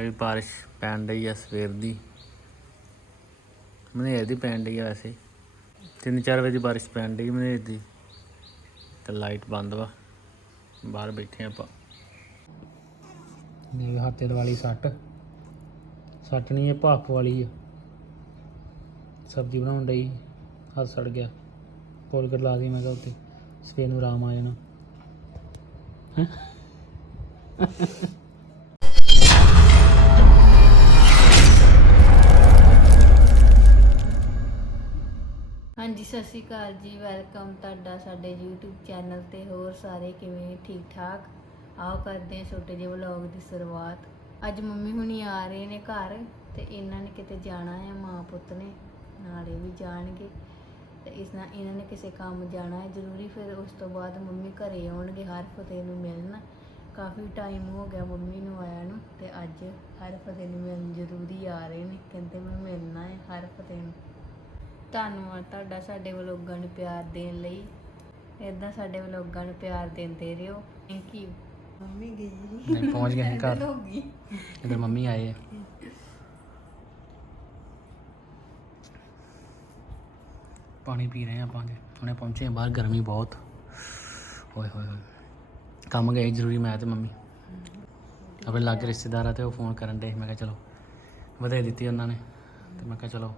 ਇਹ ਬਾਰਿਸ਼ ਪੈਣ ਡਈ ਆ ਸਵੇਰ ਦੀ। ਮਨੇਰ ਦੀ ਪੈਣ ਡਈ ਆ ਵੈਸੇ। ਤਿੰਨ ਚਾਰ ਵਜੇ ਦੀ ਬਾਰਿਸ਼ ਪੈਣ ਡਈ ਮਨੇਰ ਦੀ। ਤੇ ਲਾਈਟ ਬੰਦ ਵਾ। ਬਾਹਰ ਬੈਠੇ ਆਪਾਂ। ਮੇਰੇ ਹੱਥੇ ਵਾਲੀ ਸੱਟ। ਸੱਟ ਨਹੀਂ ਇਹ ਭਾਪ ਵਾਲੀ ਆ। ਸਬਜ਼ੀ ਬਣਾਉਣ ਡਈ। ਹੱਥ ਸੜ ਗਿਆ। ਕੋਲਗੇਟ ਲਾ ਦੀ ਮੈਂ ਕਿਹਾ ਉੱਤੇ। ਸਵੇਰ ਨੂੰ ਆਰਾਮ ਆ ਜਾਣਾ। ਹੈਂ? ਹਾਂਜੀ, ਸਤਿ ਸ਼੍ਰੀ ਅਕਾਲ ਜੀ। ਵੈਲਕਮ ਤੁਹਾਡਾ ਸਾਡੇ YouTube ਚੈਨਲ ਤੇ। ਹੋਰ ਸਾਰੇ ਕਿਵੇਂ? ਠੀਕ ਠਾਕ ਆਓ ਕਰਦੇ ਹਾਂ ਛੋਟੇ ਜਿਹੇ ਵਲੌਗ ਦੀ ਸ਼ੁਰੂਆਤ। ਅੱਜ ਮੰਮੀ ਹੁਣੀ ਆ ਰਹੇ ਨੇ ਘਰ ਤੇ ਇਹਨਾਂ ਨੇ ਕਿਤੇ ਜਾਣਾ ਹੈ, ਮਾਂ ਪੁੱਤ ਨੇ। ਨਾਲੇ ਵੀ ਜਾਣਗੇ। ਤੇ ਇਸ ਨਾਲ ਇਹਨਾਂ ਨੇ ਕਿਸੇ ਕੰਮ ਜਾਣਾ ਹੈ ਜ਼ਰੂਰੀ। ਫਿਰ ਉਸ ਤੋਂ ਬਾਅਦ ਮੰਮੀ ਘਰੇ ਆਉਣਗੇ, ਹਰ ਫਤਿਹ ਨੂੰ ਮਿਲਣ। ਕਾਫੀ ਟਾਈਮ ਹੋ ਗਿਆ ਮੰਮੀ ਨੂੰ ਆਇਆ ਨੂੰ ਤੇ ਅੱਜ ਹਰ ਫਤਿਹ ਨੂੰ ਮਿਲਣ ਜ਼ਰੂਰੀ ਆ ਰਹੇ ਨੇ। ਕਹਿੰਦੇ ਮੈਂ ਮਿਲਣਾ ਹੈ ਹਰ ਫਤਿਹ ਨੂੰ। ਧੰਨਵਾਦ ਤੁਹਾਡਾ ਸਾਡੇ ਵਲੋਗਾਂ ਨੂੰ ਪਿਆਰ ਦੇਣ ਲਈ। ਇਦਾਂ ਸਾਡੇ ਵਲੋਗਾਂ ਨੂੰ ਪਿਆਰ ਦਿੰਦੇ ਰਹੋ। ਥੈਂਕ ਯੂ ਮੰਮੀ ਗਈ। ਨਹੀਂ ਪਹੁੰਚ ਗਏ ਅਸੀਂ ਘਰ। ਹੋ ਗਈ। ਇਧਰ ਮੰਮੀ ਆਏ ਆ। ਪਾਣੀ ਪੀ ਰਹੇ ਆ ਆਪਾਂ ਜੀ ਹੁਣੇ ਪਹੁੰਚੇ ਆ ਬਾਹਰ ਗਰਮੀ ਬਹੁਤ। ਓਏ ਹੋਏ ਹੋਏ। ਕੰਮ ਗਏ ਜ਼ਰੂਰੀ ਮੈਂ ਤੇ ਮੰਮੀ। ਆਪਣੇ ਲਾਗੇ ਰਿਸ਼ਤੇਦਾਰ ਆ ਤੇ ਉਹ ਫੋਨ ਕਰਨ ਦੇ ਮੈਂ ਕਿਹਾ ਚਲੋ ਵਧਾਈ ਦਿੱਤੀ ਉਹਨਾਂ ਨੇ। ਤੇ ਮੈਂ ਕਿਹਾ ਚਲੋ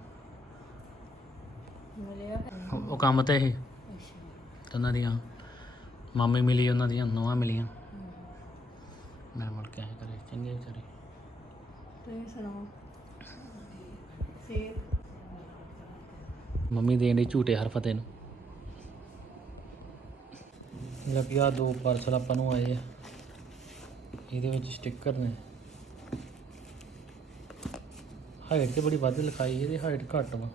ਮਿਲਿਆ ਉਹ ਕੰਮ ਤੇ ਇਹ। ਤੇ ਉਹਨਾਂ ਦੀਆਂ ਮਾਮੀ ਮਿਲੀ ਉਹਨਾਂ ਦੀਆਂ ਨਵਾਂ ਮਿਲੀਆਂ। ਮੈਂ ਮੁੜ ਕੇ ਆਏ ਕਰੇ ਚੰਗੇ ਵਿਚਾਰੇ ਤੁਸੀਂ ਸੁਣਾਓ? ਮੰਮੀ ਦੇਣ ਦੀ ਝੂਟੇ ਹਰ ਫਤਿਹ ਨੂੰ ਲੱਗਿਆ ਦੋ ਪਾਰਸਲ ਆਪਾਂ ਨੂੰ ਆਏ ਆ। ਇਹਦੇ ਵਿੱਚ ਸਟicker ਨੇ। ਹਾਈਟ ਤੇ ਬੜੀ ਵੱਧ ਲਿਖਾਈ ਇਹਦੀ ਹਾਈਟ ਘੱਟ ਵਾ।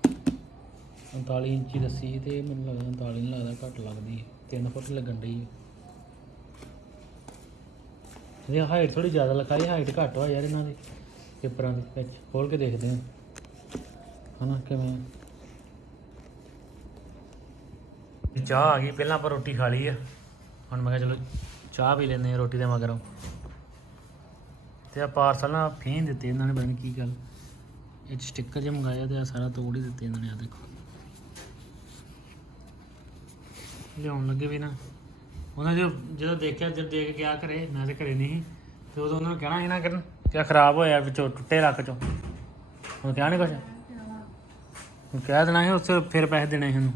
39 ਇੰਚੀ ਦੱਸੀ ਤੇ ਮੈਨੂੰ ਲੱਗਦਾ 39 ਨਹੀਂ ਲੱਗਦਾ, ਘੱਟ ਲੱਗਦੀ ਹੈ। 3 ਫੁੱਟ ਲੱਗਣ ਡਈ ਇਹਦੀ ਹਾਈਟ ਥੋੜੀ ਜ਼ਿਆਦਾ ਲਿਖਾਈ ਹਾਈਟ ਘੱਟ ਵਾ ਯਾਰ ਇਹਨਾਂ ਦੇ ਪੇਪਰਾਂ ਦੇ, ਵਿੱਚ ਖੋਲ ਕੇ ਦੇਖਦੇ ਹਾਂ। ਹਨਾ, ਕਿਵੇਂ ਚਾਹ ਆ ਗਈ, ਪਹਿਲਾਂ ਆਪਾਂ ਰੋਟੀ ਖਾ ਲਈ ਆ। ਹੁਣ ਮੈਂ ਕਿਹਾ ਚਲੋ ਚਾਹ ਪੀ ਲੈਂਦੇ ਆ ਰੋਟੀ ਦੇ ਮਗਰੋਂ। ਤੇ ਆ ਪਾਰਸਲ ਨਾ ਫੀਨ ਦਿੱਤੇ ਇਹਨਾਂ ਨੇ, ਪਤਾ ਨਹੀਂ ਕੀ ਗੱਲ। ਇਹ 'ਚ ਸਟicker ਜਿਹਾ ਮੰਗਾਇਆ ਤੇ ਆ ਸਾਰਾ ਤੋੜ ਹੀ ਦਿੱਤੇ ਇਹਨਾਂ ਨੇ ਆ ਦੇਖੋ। ਲਿਆਉਣ ਲੱਗੇ ਵੀ ਨਾ। ਉਹਨਾਂ ਜੋ ਜਦੋਂ ਦੇਖਿਆ ਜਦ ਦੇਖ ਕੇ ਗਿਆ ਘਰੇ ਮੈਂ ਤੇ ਘਰੇ ਨਹੀਂ ਸੀ ਤੇ ਉਦੋਂ ਉਹਨਾਂ ਨੂੰ ਕਹਿਣਾ ਸੀ ਨਾ ਕਰਨ ਕਿਆ ਖਰਾਬ ਹੋਇਆ ਵਿੱਚੋਂ ਟੁੱਟੇ ਰੱਖ ਚੋਂ। ਹੁਣ ਕਿਹਾ ਨਹੀਂ ਕੁਛ? ਹੁਣ ਕਹਿ ਦੇਣਾ ਸੀ ਉਸੇ ਫਿਰ ਪੈਸੇ ਦੇਣੇ ਸੀ ਉਹਨੂੰ।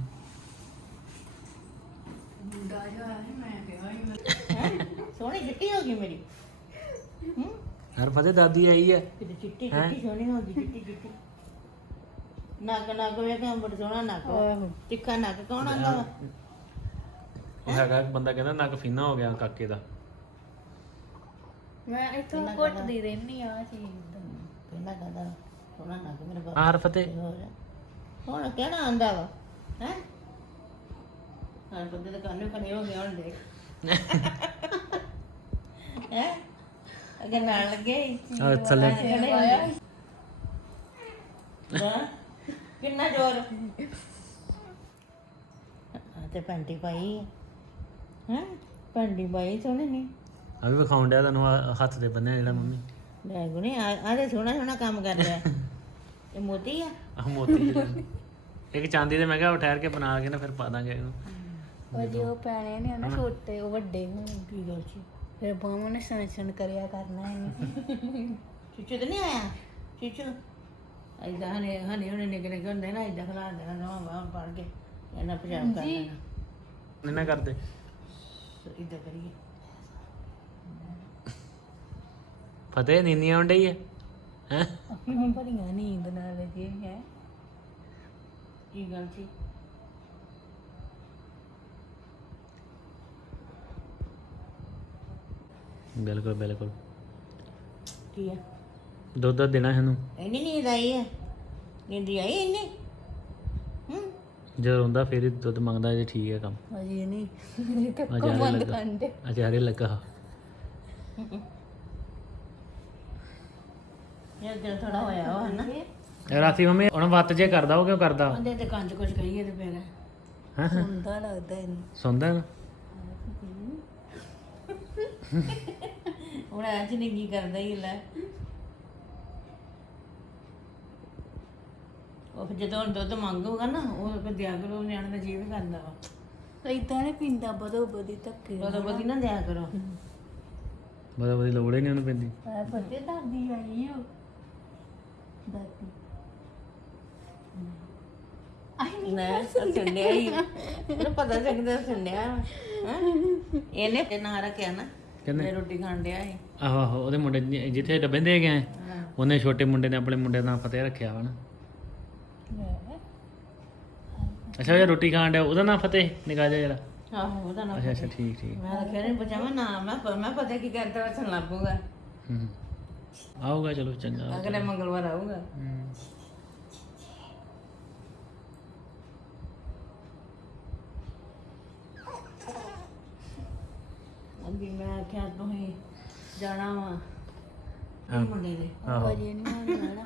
ਮੁੰਡਾ ਜਿਹਾ ਹੈ ਮੈਂ ਕਿਹਾ ਹੀ? ਸੋਹਣੀ ਚਿੱਟੀ ਹੋ ਗਈ ਮੇਰੀ। ਹੂੰ? ਹਰ ਫਤੇ ਦਾਦੀ ਆਈ ਹੈ ਕਿਤੇ ਚਿੱਟੀ ਹੈਂ? ਚਿੱਟੀ ਸੋਹਣੀ ਹੋ ਗਈ ਚਿੱਟੀ ਚਿੱਟੀ। ਨੱਕ ਨੱਕ ਵੇਖਾਂ ਬੜਾ ਸੋਹਣਾ ਨੱਕ। ਵਾ। ਤਿੱਖਾ ਨੱਕ ਕੌਣ ਆਂਦਾ ਵਾ? ਉਹ ਹੈਗਾ? ਇੱਕ ਬੰਦਾ ਕਹਿੰਦਾ ਨੱਕ ਫਿੰਨਾ ਹੋ ਗਿਆ ਕਾਕੇ ਦਾ। ਮੈਂ ਇੱਥੋਂ ਘੁੱਟਦੀ ਰਹਿਨੀ ਆ ਚੀਜ਼ ਤੋਂ। ਕਹਿੰਦਾ ਕਹਿੰਦਾ ਸੋਹਣਾ ਨੱਕ ਮੇਰੇ ਬਾਪ ਹਾਂ ਹਰ ਫਤੇ ਹੋਰ। ਹੁਣ ਕਿਹੜਾ ਆਂਦਾ ਵਾ ਹੈ? ਹਾਂ ਬੰਦੇ ਦੇ ਕੰਨ ਖਣੇ ਹੋ ਗਏ ਹੁਣ ਦੇਖ। ਹੈ? ਅਗਰ ਨਾਲ ਲੱਗੇ ਆ ਥੱਲੇ ਖੜੇ ਹੋ ਗਏ ਹੈਂ? ਕਿੰਨਾ ਜ਼ੋਰ? ਆ ਤੇ ਪੈਂਟੀ ਪਾਈ। ਹੈ? ਪਾਈ ਸੋਹਣੀ ਨਹੀਂ ਆ ਵੀ ਵਿਖਾਉਣ ਡਿਆ ਤੁਹਾਨੂੰ ਆਹ ਹੱਥ ਦੇ ਬੰਨਿਆ ਜਿਹੜਾ ਮੰਮੀ। ਲੈ ਗੁਣੇ ਆ ਤੇ ਸੋਹਣਾ ਸੋਹਣਾ ਕੰਮ ਕਰ ਰਿਹਾ। ਇਹ ਮੋਤੀ ਆ? ਆਹ ਮੋਤੀ ਜਿਹੜੇ ਇੱਕ ਚਾਂਦੀ ਦੇ ਮੈਂ ਕਿਹਾ ਉਹ ਠਹਿਰ ਕੇ ਬਣਾ ਕੇ ਨਾ ਫਿਰ ਪਾ ਦਾਂਗੇ ਇਹਨੂੰ। ਉਹ ਜੇ ਉਹ ਪੈਣੇ ਨੇ ਨਾ ਛੋਟੇ ਉਹ ਵੱਡੇ ਹੋਣ ਕੀ ਗੱਲ ਸੀ? ਫਿਰ ਬਾਹਾਂ ਨੇ ਸੈਂਸ਼ਨ ਕਰਿਆ ਕਰਨਾ ਹੈ ਚੀਚੂ ਤੇ ਨਹੀਂ ਆਇਆ? ਚੀਚੂ? ਐਦਾਂ ਹਨੇ ਹਨੇ ਉਹਨੇ ਨਿੱਕੇ ਨਿੱਕੇ ਹੁੰਦੇ ਨਾ ਐਦਾਂ ਖਲਾ ਦੇਣਾ ਨਵਾਂ ਬਾਹ ਪੜ ਕੇ। ਇਹਨਾਂ ਪੰਜਾਬ ਕਰ ਨਹੀਂ ਨਾ ਕਰਦੇ। ਇਦਾਂ ਕਰੀਏ। ਫਤਿਹ ਨੀਨੀ ਆਉਣ ਡਈ ਹੈ ਹੈ? ਹੁਣ ਭਰੀਆਂ ਨੀਂਦ ਨਾਲ ਜੇ ਹੈ। ਕੀ ਗੱਲ ਸੀ? ਬਿਲਕੁਲ ਬਿਲਕੁਲ। ਕੀ ਆ? ਦੁੱਧ ਦੇਣਾ ਇਹਨੂੰ ਇੰਨੀ ਨੀਂਦ ਆਈ ਹੈ ਨੀਂਦ ਆਈ ਇੰਨੀ? ਹੂੰ ਜਦੋਂ ਰੋਂਦਾ ਫਿਰ ਹੀ ਦੁੱਧ ਮੰਗਦਾ ਜੇ ਠੀਕ ਹੈ ਕੰਮ। ਅਜੇ ਨਹੀਂ। ਅਜਾਰੇ ਬੰਦ ਲੱਗਾ। ਕੰਡੇ ਅਜਾਰੇ ਲੱਗਾ। ਇਹ ਦਿਨ ਥੋੜਾ ਹੋਇਆ ਵਾ ਹਨਾ? ਇਹ ਰਾਤੀ ਮੰਮੀ ਹੁਣ ਵੱਤ ਜੇ ਕਰਦਾ ਉਹ ਕਿਉਂ ਕਰਦਾ? ਉਹਦੇ ਤੇ ਕੰਜ ਕੁਝ ਕਹੀਏ ਤੇ ਫਿਰ। ਹੈ? ਹੁੰਦਾ ਲੱਗਦਾ ਇਹਨੂੰ। ਸੁਣਦਾ ਨਾ? ਹੁਣ ਅੱਜ ਨਹੀਂ ਕੀ ਕਰਦਾ ਹੀ ਲੈ। ਉਹ ਫਿਰ ਜਦੋਂ ਦੁੱਧ ਮੰਗੂਗਾ ਨਾ ਉਹ ਫਿਰ ਦਿਆ ਕਰੋ ਨਿਆਣੇ ਦਾ ਜੀਵ ਕਰਦਾ ਵਾ। ਇਦਾਂ ਨੇ ਪਿੰਦਾ ਬਦੋ ਬਦੀ ਧੱਕੇ ਉਦੋਂ ਬਦੀ ਨਾ ਦਿਆ ਕਰੋ। ਬੜਾ ਬੜੀ ਲੋੜ ਹੀ ਨਹੀਂ ਉਹਨੂੰ ਪੈਂਦੀ। ਆ ਫਤੇ ਦਾਦੀ ਆਈ ਹੋ ਦਾਦੀ। ਨਾ ਸੁਣਿਆ ਹੀ ਮੈਨੂੰ ਪਤਾ ਲੱਗਦਾ ਸੁਣਿਆ ਇਹਨੇ ਤੇ ਨਾਂ ਰੱਖਿਆ ਨਾ ਕਹਿੰਦੇ ਮੈਂ ਰੋਟੀ ਖਾਣ ਡਿਆ ਸੀ। ਆਹੋ ਆਹੋ ਉਹਦੇ ਮੁੰਡੇ ਜਿੱਥੇ ਡੱਬੇ ਦੇ ਗਏ ਹਾਂ। ਉਹਨੇ ਛੋਟੇ ਮੁੰਡੇ ਨੇ ਆਪਣੇ ਮੁੰਡੇ ਦਾ ਨਾਂ ਫਤਿਹ ਰੱਖਿਆ ਵਾ ਨਾ। ਅੱਛਾ ਉਹ ਰੋਟੀ ਖਾਣ ਡਿਆ ਉਹਦਾ ਨਾਂ ਫਤਿਹ ਨਿਕਾ ਜਾ ਜਰਾ ਆਹੋ ਉਹਦਾ ਨਾਮ ਅੱਛਾ ਅੱਛਾ ਠੀਕ ਠੀਕ। ਮੈਂ ਰੱਖਿਆ ਨਹੀਂ ਪੁੱਛਿਆ ਮੈਂ ਨਾਮ ਮੈਂ ਪ- ਮੈਂ ਪਤਾ ਕੀ ਕਰਦਾ ਵਸਣ ਲੱਪੂਗਾ ਹੂੰ ਆਊਗਾ ਚਲੋ ਚੰਗਾ। ਅਗਲੇ ਮੰਗਲਵਾਰ ਆਊਗਾ। ਹੂੰ। ਅੰਦੀ ਮੈਂ ਆਖਿਆ ਤੁਸੀਂ ਜਾਣਾ ਵਾ। ਮੁੰਡੇ ਦੇ। ਆਹੋ।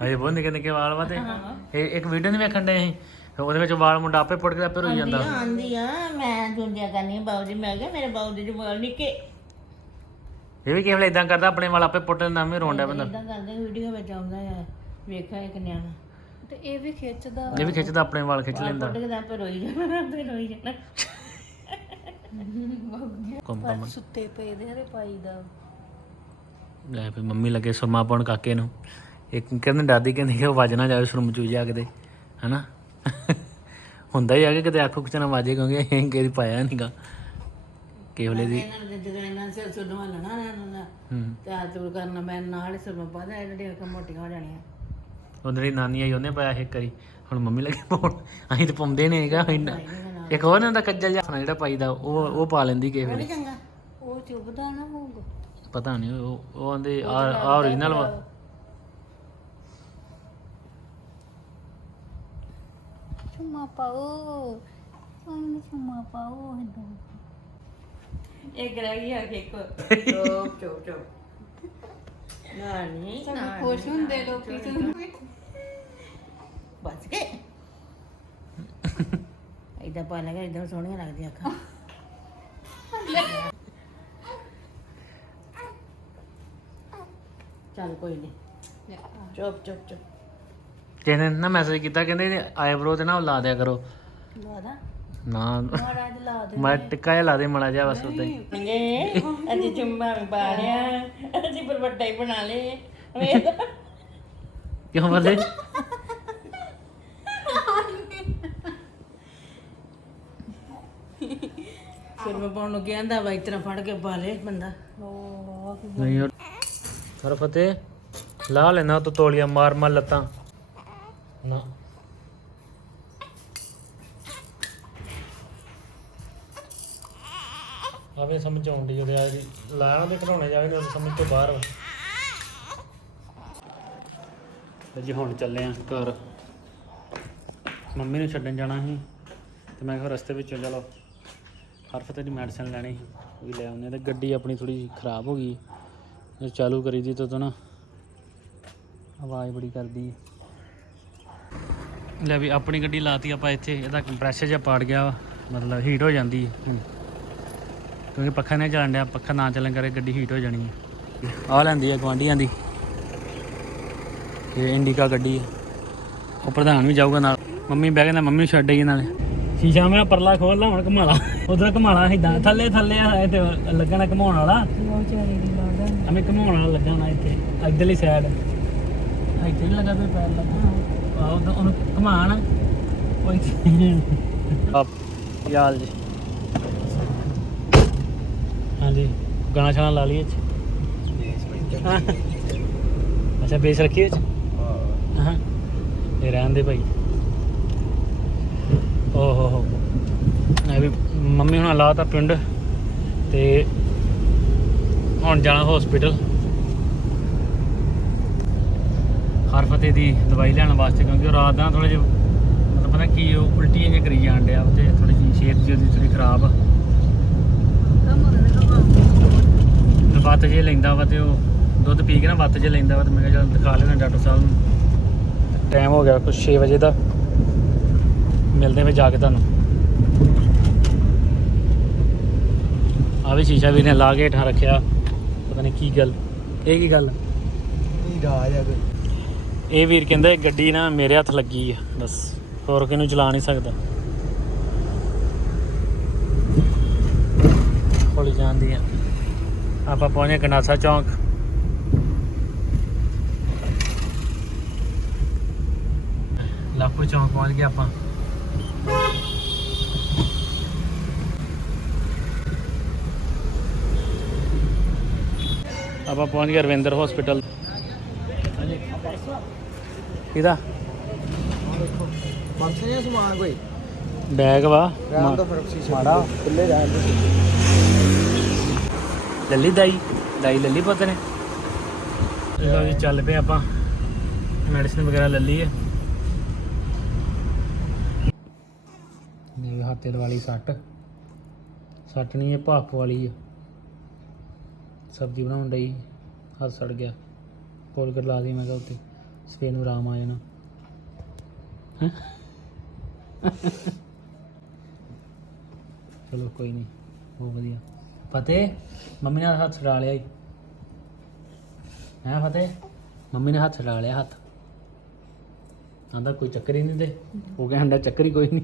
ਅਜੇ ਬਹੁਤ ਨਿੱਕੇ ਨਿੱਕੇ ਵਾਲ ਵਾ ਤੇ ਇਹ ਇੱਕ ਵੀਡੀਓ ਨਹੀਂ ਵੇਖਣ ਦੇ ਅਸੀਂ। ਉਹਦੇ ਵਿੱਚ ਵਾਲ ਮੁੰਡਾ ਆਪੇ ਪੁੱਟ ਕੇ ਆਪੇ ਰੋਈ ਜਾਂਦਾ। ਆਂਦੀ ਆ ਮੈਂ ਦੁੰਦਿਆ ਕਰਨੀ ਬਾਉ ਜੀ। ਮੈਂ ਕਿਹਾ ਮੇਰੇ ਬਾਉ ਦੇ ਜਵਾਲ ਨਿੱਕੇ। ਇਹ ਵੀ ਕਿਸੇ ਵੇਲੇ ਇਦਾਂ ਕਰਦਾ ਆਪਣੇ ਵਾਲ ਆਪੇ ਪੁੱਟ ਲੈਂਦਾ ਮੈਂ ਰੋਂਦਾ ਬੰਦਾ। ਇਦਾਂ ਕਰਦੇ ਵੀਡੀਓ ਵਿੱਚ ਆਉਂਦਾ ਆ। ਵੇਖਿਆ ਇੱਕ ਨਿਆਣਾ। ਤੇ ਇਹ ਵੀ ਖਿੱਚਦਾ। ਇਹ ਵੀ ਖਿੱਚਦਾ ਆਪਣੇ ਵਾਲ ਖਿੱਚ ਲੈਂਦਾ। ਪੁੱਟ ਕੇ ਤਾਂ ਆਪੇ ਰੋਈ ਜਾਣਾ ਆਪੇ ਰੋਈ ਜਾਣਾ ਕੰਮ ਕੰਮ ਸੁੱਤੇ ਪਏ ਦੇ ਹਰੇ ਪਾਈ ਦਾ। ਲੈ ਫਿਰ ਮੰਮੀ ਲੱਗੇ ਸੁਰਮਾ ਪਾਉਣ ਕਾਕੇ ਨੂੰ। ਇੱਕ ਕਹਿੰਦੇ ਦਾਦੀ ਕਹਿੰਦੀ ਕਿ ਉਹ ਵੱਜ ਨਾ ਜਾਵੇ ਸੁਰਮ ਚੂ ਜਾ ਕਿਤੇ ਹਨਾ? ਹੁੰਦਾ ਹੀ ਆ ਕਿ ਕਿਤੇ ਅੱਖ ਉੱਚ ਨਾ ਵਾਜੇ ਕਿਉਂਕਿ ਅਸੀਂ ਕਿਹਦੀ ਪਾਇਆ ਨਹੀਂਗਾ ਕੇਵਲੇ ਦੀ ਇਹਨਾਂ ਨੇ ਜਦੋਂ ਇਹਨਾਂ ਸਿਰ ਸੁਣਵਾ ਲੈਣਾ ਨਾ ਇਹਨਾਂ ਦਾ ਹੂੰ। ਤਿਆਰ ਤੁਰ ਕਰਨਾ ਮੈਂ ਨਾਲ ਹੀ ਸੁਣਵਾ ਪਾਦਾ ਇਹ ਜਿਹੜੀਆਂ ਅੱਖਾਂ ਮੋਟੀਆਂ ਹੋ ਜਾਣੀਆਂ। ਉਹਦੇ ਲਈ ਨਾਨੀ ਆਈ ਉਹਨੇ ਪਾਇਆ ਇੱਕ ਵਾਰੀ। ਹੁਣ ਮੰਮੀ ਲੱਗੇ ਪਾਉਣ। ਅਸੀਂ ਤਾਂ ਪਾਉਂਦੇ ਨਹੀਂ ਹੈਗਾ ਇੰਨਾ ਇੱਕ ਹੋਰ ਨਾ ਕੱਜਲ ਜਿਹਾ ਜਿਹੜਾ ਪਾਈਦਾ ਉਹ ਉਹ ਪਾ ਲੈਂਦੀ ਕਿਸੇ ਵੇਲੇ ਚੰਗਾ। ਉਹ ਚੁੱਭਦਾ ਨਾ ਹੋਊਗਾ ਪਤਾ ਨਹੀਂ ਉਹ ਉਹ ਆਂਦੇ ਆ ਆ origignal ਵਾ। ਚੁੰਮਾ ਪਾਓ। ਸਾਨੂੰ ਚੁੰਮਾ ਪਾਓ ਇਦਾਂ ਇੱਕ ਰਹਿ ਗਈ ਆ ਕਿ ਇੱਕ। ਚੋਪ ਚੋਪ ਚੋਪ। ਨਾ ਨਹੀਂ ਨਾ ਖੁਸ਼ ਹੁੰਦੇ ਲੋਕੀ ਤੁਹਾਨੂੰ ਬਸ ਕੇ ਇਦਾਂ ਪਾ ਲਗਾ ਇਦਾਂ ਸੋਹਣੀਆਂ ਲੱਗਦੀਆਂ ਅੱਖਾਂ। ਚੱਲ ਕੋਈ ਨਹੀਂ ਚੁੱਪ ਚੁੱਪ ਚੁੱਪ। ਕਿਸੇ ਨੇ ਨਾ ਮੈਸੇਜ ਕੀਤਾ ਕਹਿੰਦੇ ਆਈਬ੍ਰੋ ਤੇ ਨਾ ਉਹ ਲਾ ਦਿਆ ਕਰੋ। ਲਾਦਾ? ਨਾ। ਮਾੜਾ ਜਿਹਾ ਲਾ ਦੇ ਮੈਂ ਟਿੱਕਾ ਜਿਹਾ ਲਾ ਦੇ ਮੜਾ ਜਾ ਬਸ ਉਦਾਂ ਹੀ। ਮੰਗੇ ਅੱਜ ਚੁੰਮਾ ਵੀ ਪਾ ਲਿਆ ਅੱਜ ਪਰਵੱਟਾ ਹੀ ਬਣਾ ਲੇ ਵੇਖ। ਕਿਉਂ ਬੋਲੇ ਫਿਰ ਮੈਂ ਪਾਉਣ ਨੂੰ ਕਹਿੰਦਾ ਵਾ ਇਤਨਾ ਫੜ ਕੇ ਪਾ ਲੇ ਬੰਦਾ। ਨਹੀਂ ਯਾਰ ਕਰ ਫਤੇ ਲਾ ਲੈਣਾ ਤੂੰ ਤੋਲੀਆਂ, ਮਾਰ ਮਾਰ ਲੱਤਾਂ। ਨਾ। ਆਵੇ ਸਮਝ ਆਉਂਦੀ ਉਹਦੇ ਆ ਲਾਣਾ ਤੇ ਘਟਾਉਣੇ ਜਾਵੇ ਨਾ ਸਮਝ ਤੋਂ ਬਾਹਰ ਤੇ ਜੀ ਹੁਣ ਚੱਲੇ ਆ ਘਰ। ਮੰਮੀ ਨੂੰ ਛੱਡਣ ਜਾਣਾ ਸੀ, ਤੇ ਮੈਂ ਕਿਹਾ ਰਸਤੇ ਵਿੱਚੋਂ ਚਲੋ। ਹਰਫਤ ਦੀ ਮੈਡੀਸਨ ਲੈਣੀ ਸੀ ਉਹ ਵੀ ਲੈ ਆਉਂਦੇ ਤੇ ਗੱਡੀ ਆਪਣੀ ਥੋੜੀ ਖਰਾਬ ਹੋ ਗਈ। ਜੇ ਚਾਲੂ ਕਰੀ ਦੀ ਤਾਂ ਨਾ ਆਵਾਜ਼ ਬੜੀ ਕਰਦੀ ਹੈ ਲੈ ਵੀ ਆਪਣੀ ਗੱਡੀ ਲਾਤੀ ਆਪਾਂ ਇੱਥੇ, ਇਹਦਾ ਕੰਪਰੈਸਰ ਜਿਹਾ ਪਾੜ ਗਿਆ ਮਤਲਬ ਹੀਟ ਹੋ ਜਾਂਦੀ ਹੈ। ਕਿਉਂਕਿ ਪੱਖਾ ਨਹੀਂ ਚੱਲਣ ਡਿਆ, ਪੱਖਾ ਨਾ ਚੱਲਣ ਕਰੇ ਗੱਡੀ ਹੀਟ ਹੋ ਜਾਣੀ ਹੈ ਆ ਲੈਂਦੀ ਹੈ ਗਵਾਂਡੀਆਂ ਦੀ। ਇਹ ਇੰਡੀਕਾ ਗੱਡੀ ਹੈ ਉਹ ਪ੍ਰਧਾਨ ਵੀ ਜਾਊਗਾ ਨਾਲ। ਮੰਮੀ ਬਹਿ ਕਹਿੰਦਾ ਮੰਮੀ ਨੂੰ ਛੱਡ ਗਈ ਨਾਲੇ। ਸ਼ੀਸ਼ਾ ਮੇਰਾ ਪਰਲਾ ਖੋਲ ਲਾ, ਹੁਣ ਘੁਮਾ ਲਾ। ਉਧਰ ਘੁਮਾਣਾ ਇਦਾਂ, ਥੱਲੇ ਥੱਲੇ ਆ ਇਹ ਤੇ ਲੱਗਣਾ ਘਮਾਉਣ ਵਾਲਾ। ਹਮੇ ਘਮਾਉਣ ਵਾਲਾ ਲੱਗਾ ਹੋਣਾ ਇੱਥੇ ਇੱਧਰਲੀ ਸਾਈਡ ਇੱਥੇ ਨੀ ਲੱਗਾ ਤੇ ਪੈਰ ਲੱਗਾ। ਆਹ ਉਹਨੂੰ ਘਮਾਣ ਉਹ ਆਪ ਯਾਲ ਜੀ। ਹਾਂਜੀ ਗਾਣਾ ਛਾਣਾ ਲਾ ਲਈ ਇੱਥੇ। ਅੱਛਾ ਬੇਸ ਰੱਖੀ ਵਿੱਚ ਹਾਂ। ਇਹ ਰਹਿਣ ਦੇ ਭਾਈ। ਓ ਹੋ ਹੋ। ਮੈਂ ਵੀ ਮੰਮੀ ਹੁਣਾਂ ਲਾਤਾ ਪਿੰਡ। ਤੇ ਹੁਣ ਜਾਣਾ ਹਸਪੀਟਲ ਹਰ ਫਤਿਹ ਦੀ ਦਵਾਈ ਲੈਣ ਵਾਸਤੇ, ਕਿਉਂਕਿ ਉਹ ਰਾਤ ਦਾ ਥੋੜਾ ਜਿਹਾ, ਮਤਲਬ ਪਤਾ ਕੀ ਉਹ ਉਲਟੀਆਂ ਜਿਹੀਆਂ ਕਰੀ ਜਾਣ ਡਿਆ ਤੇ ਥੋੜੀ ਜਿਹੀ ਸਿਹਤ ਜਿਹੀ ਉਹਦੀ ਥੋੜੀ ਖਰਾਬ ਆ। ਵੱਤ ਜੇ ਲੈਂਦਾ ਵਾ ਤੇ ਉਹ ਦੁੱਧ ਪੀ ਕੇ ਨਾ ਵੱਤ ਜੇ ਲੈਂਦਾ ਵਾ ਤੇ ਮੈਂ ਕਿਹਾ ਚੱਲ ਦਿਖਾ ਲੈਣਾ ਡਾਕਟਰ ਸਾਹਿਬ ਨੂੰ। ਟਾਈਮ ਹੋ ਗਿਆ ਕੁਛ 6 ਵਜੇ ਦਾ। ਮਿਲਦੇ ਵੇ ਜਾ ਕੇ ਤੁਹਾਨੂੰ। ਆ ਵੀ ਸ਼ੀਸ਼ਾ ਵੀ ਨੇ ਲਾ ਕੇ ਹੇਠਾਂ ਰੱਖਿਆ। ਪਤਾ ਨਹੀਂ ਕੀ ਗੱਲ ਇਹ ਕੀ ਗੱਲ? ਇਹ ਵੀਰ ਕਹਿੰਦਾ ਇਹ ਗੱਡੀ ਨਾ ਮੇਰੇ ਹੱਥ ਲੱਗੀ ਆ ਬਸ। ਹੋਰ ਕਿਹਨੂੰ ਚਲਾ ਨਹੀਂ ਸਕਦਾ। ਹੌਲੀ ਜਾਂਦੀ ਆ। ਆਪਾਂ ਪਹੁੰਚੇ ਗੰਡਾਸਾ ਚੌਂਕ। ਲਾਪੂ ਚੌਂਕ ਪਹੁੰਚ ਗਏ ਆਪਾਂ। ਆਪਾਂ ਪਹੁੰਚ ਗਏ ਰਵਿੰਦਰ ਹਸਪੀਟਲ ਕਿਹਦਾ? ਬੰਸੇ ਨੇ ਸਮਾਨ ਕੋਈ ਬੈਗ ਵਾ। ਰਹਿਣ ਤੋਂ ਫਿਰ ਸ਼ੀਸ਼ੇ ਮਾੜਾ। ਖੁੱਲੇ ਰਹਿਣ ਦੇ। ਲੱਲੀ ਦਾਈ। ਦਾਈ ਲੱਲੀ ਪੁੱਤ ਨੇ। ਲੋ ਜੀ ਚੱਲ ਪਏ ਆਪਾਂ। ਮੈਡੀਸਿਨ ਵਗੈਰਾ ਲੈ ਲਈ ਹੈ ਨੇ ਹੱਥੇ ਵਾਲੀ ਸੱਟ। ਸੱਟ ਨਹੀਂ ਇਹ ਭਾਪ ਵਾਲੀ ਹੈ ਸਬਜ਼ੀ ਬਣਾਉਣ ਡਈ, ਹੱਥ ਸੜ ਗਿਆ। ਕੋਲਗੇਟ ਲਾ ਦੀ ਮੈਂ ਕਿਹਾ ਉੱਤੇ ਸਵੇਰ ਨੂੰ ਆਰਾਮ ਆ ਜਾਣਾ। ਚਲੋ ਕੋਈ ਨਹੀਂ ਬਹੁਤ ਵਧੀਆ। ਫਤਿਹ, ਮੰਮੀ ਨੇ ਹੱਥ ਛਡਾ ਲਿਆ ਈ। ਹੈ ਫਤਿਹ? ਮੰਮੀ ਨੇ ਹੱਥ ਛਡਾ ਲਿਆ ਹੱਥ। ਆਂਦਾ ਕੋਈ ਚੱਕਰ ਹੀ ਨਹੀਂ ਤੇ। ਉਹ ਕਹਿੰਦਾ ਚੱਕਰ ਹੀ ਕੋਈ ਨਹੀਂ